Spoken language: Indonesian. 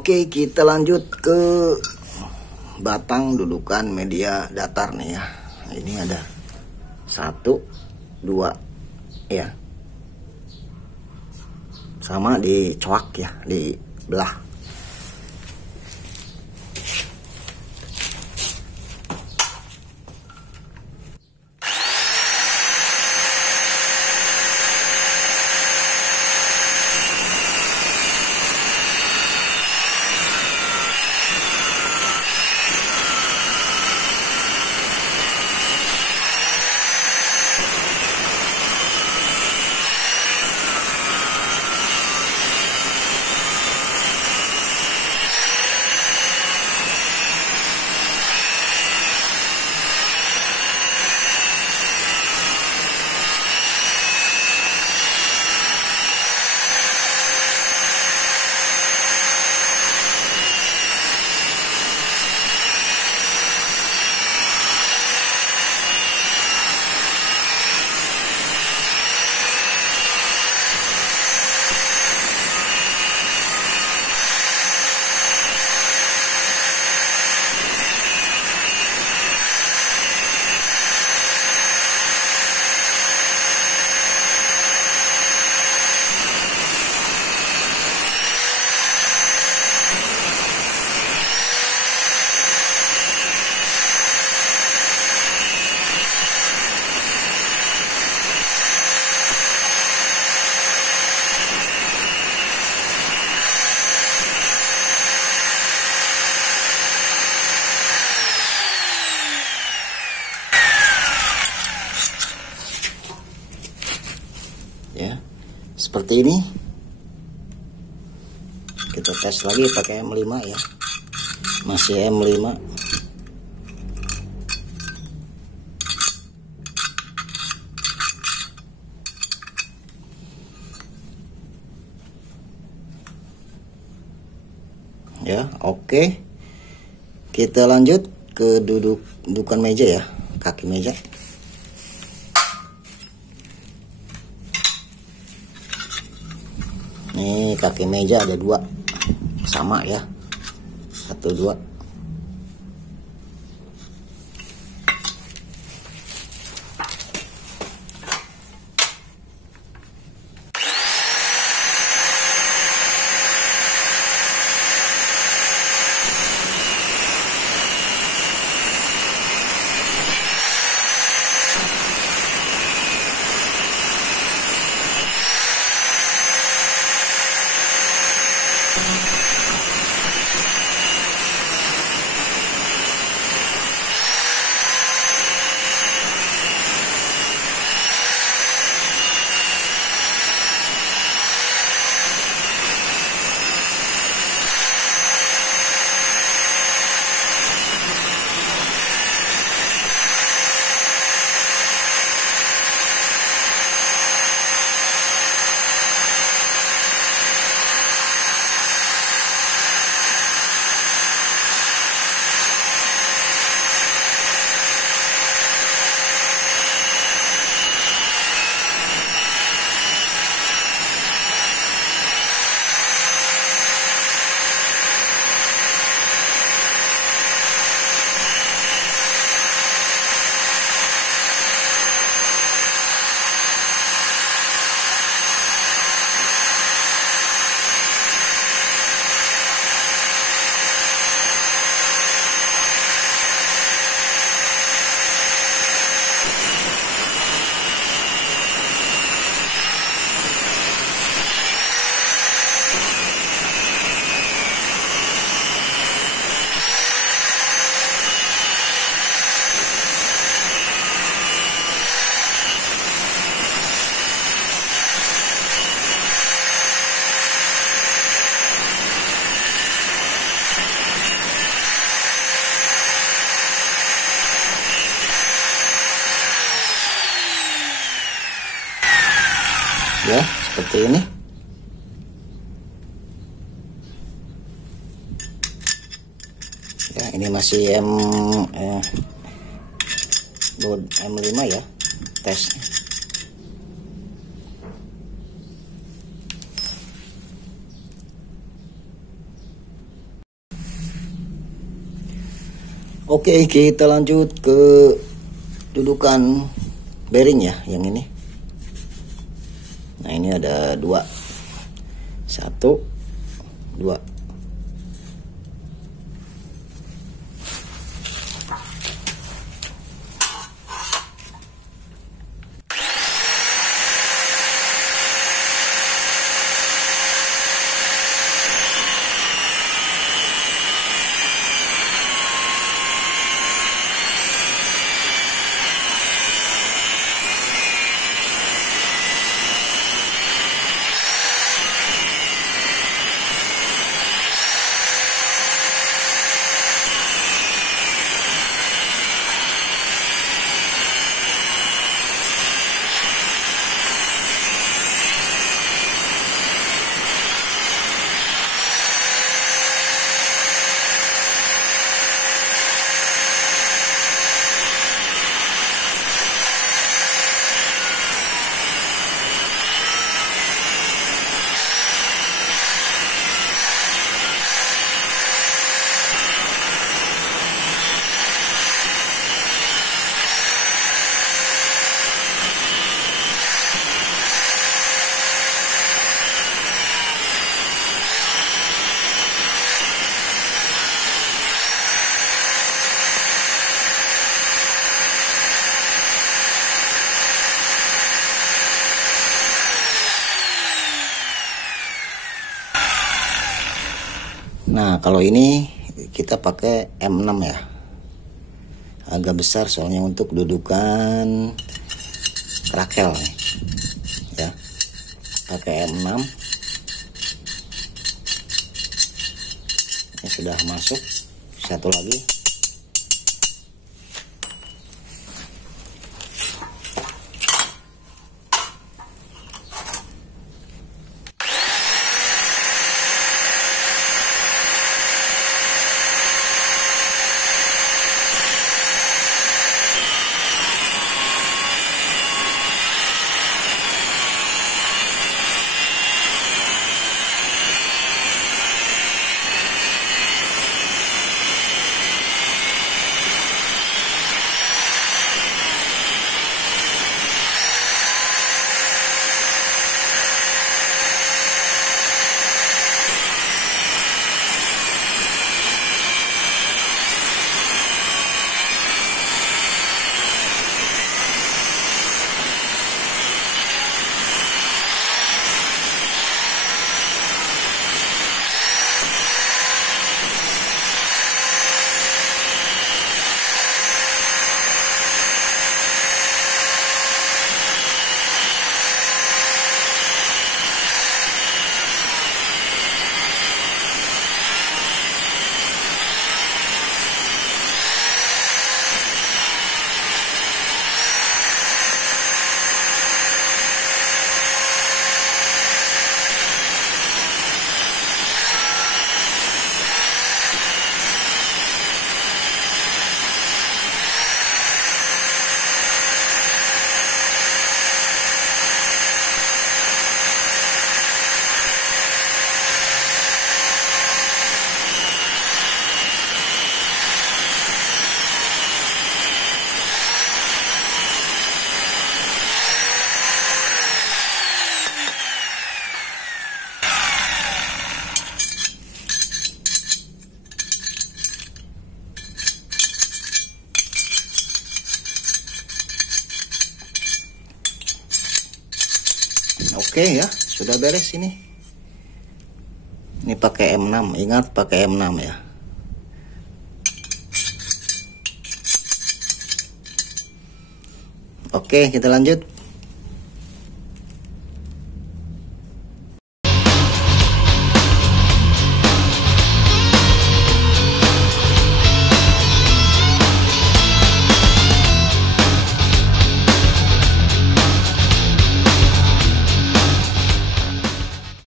Oke, kita lanjut ke batang dudukan media datar nih ya. Ini ada 1, 2 ya. Sama dicoak ya, dibelah. Ya, seperti ini. Kita tes lagi pakai M5 ya, masih M5. Ya, oke. Kita lanjut ke dudukan meja ya, kaki meja. Nih kaki meja ada 2, sama ya, 1, 2. Ya, seperti ini. Ya, ini masih M5 ya, tesnya. Oke, kita lanjut ke dudukan bearing ya, yang ini. Nah, ini ada 2. 1, 2. Nah, kalau ini kita pakai M6 ya. Agak besar soalnya untuk dudukan krakel nih. Ya. Pakai M6. Ini sudah masuk. Satu lagi. Oke ya, sudah beres ini. Ini pakai M6, ingat pakai M6 ya. Oke, kita lanjut.